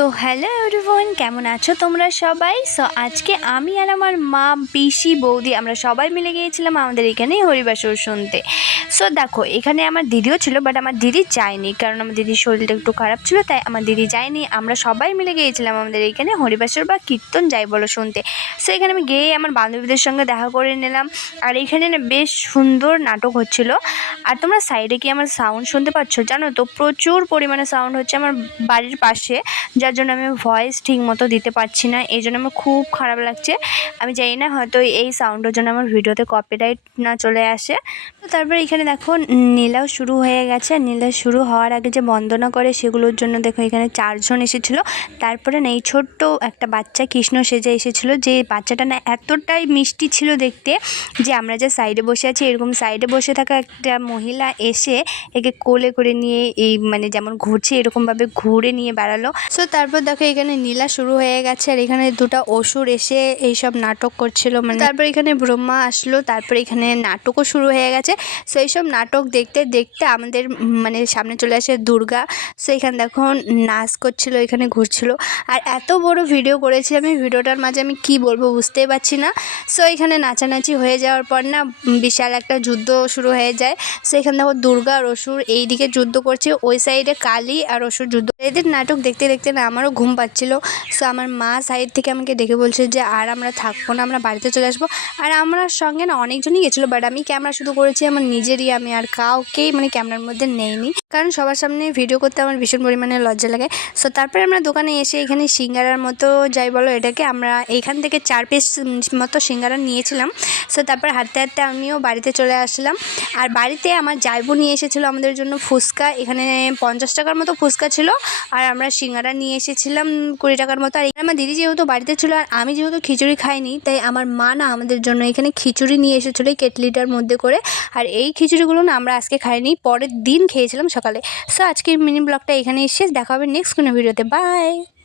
তো hello everyone, কেমন আছো তোমরা সবাই? সো আজকে আমি আর আমার মা, পিসি, বৌদি আমরা সবাই মিলে গিয়েছিলাম আমাদের এখানে হরিবাসর শুনতে। সো দেখো, এখানে আমার দিদিও ছিল, বাট আমার দিদি যায়নি, কারণ আমার দিদির শরীরটা একটু খারাপ ছিল, তাই আমার দিদি যায়নি। আমরা সবাই মিলে গিয়েছিলাম আমাদের এখানে হরিবাসর বা কীর্তন যাই বলো শুনতে। সো এখানে আমি গিয়ে আমার বান্ধবীদের সঙ্গে দেখা করে নিলাম। আর এখানে না বেশ সুন্দর নাটক হচ্ছিল। আর তোমরা সাইডে কি আমার সাউন্ড শুনতে পাচ্ছ? জানো তো, প্রচুর পরিমাণে সাউন্ড হচ্ছে আমার বাড়ির পাশে, যার জন্য আমি ভয়েস ঠিক মতো দিতে পারছি না। এই জন্য আমার খুব খারাপ লাগছে। আমি জানি না, হয়তো এই সাউন্ডের জন্য আমার ভিডিওতে কপিরাইট না চলে আসে। তো তারপরে এখানে দেখো নীলাও শুরু হয়ে গেছে। নীলা শুরু হওয়ার আগে যে বন্দনা করে সেগুলোর জন্য দেখো এখানে 4 জন এসেছিলো। তারপরে না এই ছোট্ট একটা বাচ্চা কৃষ্ণ সেজে এসেছিলো, যে বাচ্চাটা না এতটাই মিষ্টি ছিল দেখতে, যে আমরা যে সাইডে বসে আছি এরকম সাইডে বসে থাকা একটা মহিলা এসে একে কোলে করে নিয়ে এই মানে যেমন ঘুরছে এরকমভাবে ঘুরে নিয়ে বেড়ালো। সো তারপর দেখো এখানে নীলা শুরু হয়ে গেছে, আর এখানে দুটো অসুর এসে এইসব নাটক করছিল। মানে তারপর এখানে ব্রহ্মা আসলো, তারপরে এখানে নাটকও শুরু হয়ে গেছে। সো এইসব নাটক দেখতে দেখতে আমাদের মানে সামনে চলে আসে দুর্গা। সো এখানে দেখো নাচ করছিল, এখানে ঘুরছিল। আর এত বড় ভিডিও করেছি আমি, ভিডিওটার মাঝে আমি কি বলবো বুঝতেই পারছি না। সো এখানে নাচানাচি হয়ে যাওয়ার পর না বিশাল একটা যুদ্ধ শুরু হয়ে যায়। সো এখানে দেখো দুর্গা আর অসুর এই দিকে যুদ্ধ করছে, ওই সাইডে কালী আর অসুর যুদ্ধ। এদের নাটক দেখতে দেখতে না আমারও ঘুম পাচ্ছিল। সো আমার মা সাইড থেকে আমাকে ডেকে বলছে যে আর আমরা থাকবো না, আমরা বাড়িতে চলে আসবো। আর আমার সঙ্গে না অনেকজনই গেছিলো, বাট আমি ক্যামেরা শুধু করেছি আমার নিজেরই, আমি আর কাউকেই মানে ক্যামেরার মধ্যে নেইনি, কারণ সবার সামনে ভিডিও করতে আমার ভীষণ পরিমাণে লজ্জা লাগে। সো তারপরে আমরা দোকানে এসে এখানে সিঙ্গারার মতো যাই বলো এটাকে, আমরা এইখান থেকে 4 পিস মতো সিঙ্গারা নিয়েছিলাম। সো তারপর হাঁটতে হাঁটতে আমিও বাড়িতে চলে আসলাম। আর বাড়িতে আমার জায়বু নিয়ে এসেছিলো আমাদের জন্য ফুচকা, এখানে 50 টাকার মতো ফুচকা ছিল, আর আমরা সিঙ্গারা নিয়ে এসেছিলাম 20 টাকার মতো। আর আমার দিদি যেহেতু বাড়িতে ছিল আর আমি যেহেতু খিচুড়ি খাইনি, তাই আমার মা না আমাদের জন্য এখানে খিচুড়ি নিয়ে এসেছিলো এই কেটলিটার মধ্যে করে। আর এই খিচুড়িগুলো না আমরা আজকে খাইনি, পরের দিন খেয়েছিলাম সকালে। সো আজকের মিনি ব্লগটা এখানেই শেষ, দেখা হবে নেক্সট কোনো ভিডিওতে। বাই।